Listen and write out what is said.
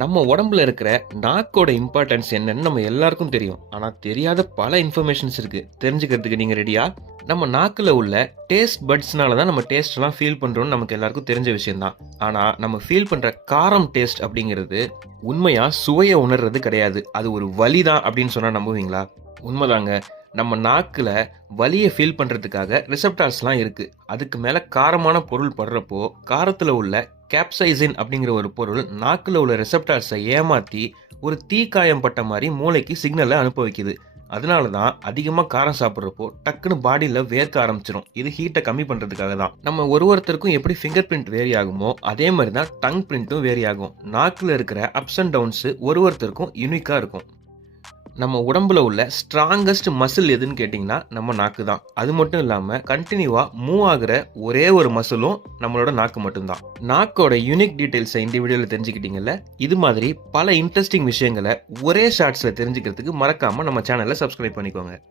நம்ம உடம்புல இருக்கிற நாக்கோட இம்பார்ட்டன்ஸ் என்னன்னு நம்ம எல்லாருக்கும் தெரியும். ஆனா தெரியாத பல இன்ஃபர்மேஷன்ஸ் இருக்கு. தெரிஞ்சுக்கிறதுக்கு நீங்க ரெடியா? நம்ம நாக்குல உள்ள டேஸ்ட் பட்ஸ்னால தான் நம்ம டேஸ்ட்லாம் ஃபீல் பண்றோம்னு நமக்கு எல்லாருக்கும் தெரிஞ்ச விஷயம் தான். ஆனா நம்ம ஃபீல் பண்ற காரம் டேஸ்ட் அப்படிங்கிறது உண்மையா சுவையை உணர்றது கிடையாது. அது ஒரு வலி தான் அப்படின்னு சொன்னா நம்புவீங்களா? உண்மைதாங்க. நம்ம நாக்குல வலியை ஃபீல் பண்றதுக்காக ரிசெப்டார்ஸ்லாம் இருக்கு. அதுக்கு மேல காரமான பொருள் படுறப்போ காரத்துல உள்ள கேப்சைசின் அப்படிங்கிற ஒரு பொருள் நாக்குல உள்ள ரிசெப்டார்ஸை ஏமாத்தி ஒரு தீக்காயம் பட்ட மாதிரி மூளைக்கு சிக்னலை அனுப்ப வைக்குது. அதனால தான் அதிகமாக காரம் சாப்பிட்றப்போ டக்குன்னு பாடியில் வேர்க்க ஆரம்பிச்சிடும். இது ஹீட்டை கம்மி பண்ணுறதுக்காக தான். நம்ம ஒருத்தருக்கும் எப்படி ஃபிங்கர் பிரிண்ட் வேரி ஆகுமோ அதே மாதிரி தான் டங் பிரிண்ட்டும் வேரி ஆகும். நாக்கில் இருக்கிற அப்ஸ் அண்ட் டவுன்ஸு ஒருத்தருக்கும் யூனிக்காக இருக்கும். நம்ம உடம்புல உள்ள ஸ்ட்ராங்கஸ்ட் மசில் எதுன்னு கேட்டிங்கன்னா நம்ம நாக்கு தான். அது மட்டும் இல்லாமல் கண்டினியூவாக மூவ் ஆகிற ஒரே ஒரு மசிலும் நம்மளோட நாக்கு மட்டும்தான். நாக்கோட யூனிக் டீட்டெயில்ஸை இந்த வீடியோவில் தெரிஞ்சுக்கிட்டீங்கல்ல. இது மாதிரி பல இன்ட்ரெஸ்டிங் விஷயங்களை ஒரே ஷார்ட்ஸில் தெரிஞ்சுக்கிறதுக்கு மறக்காமல் நம்ம சேனலை சப்ஸ்கிரைப் பண்ணிக்கோங்க.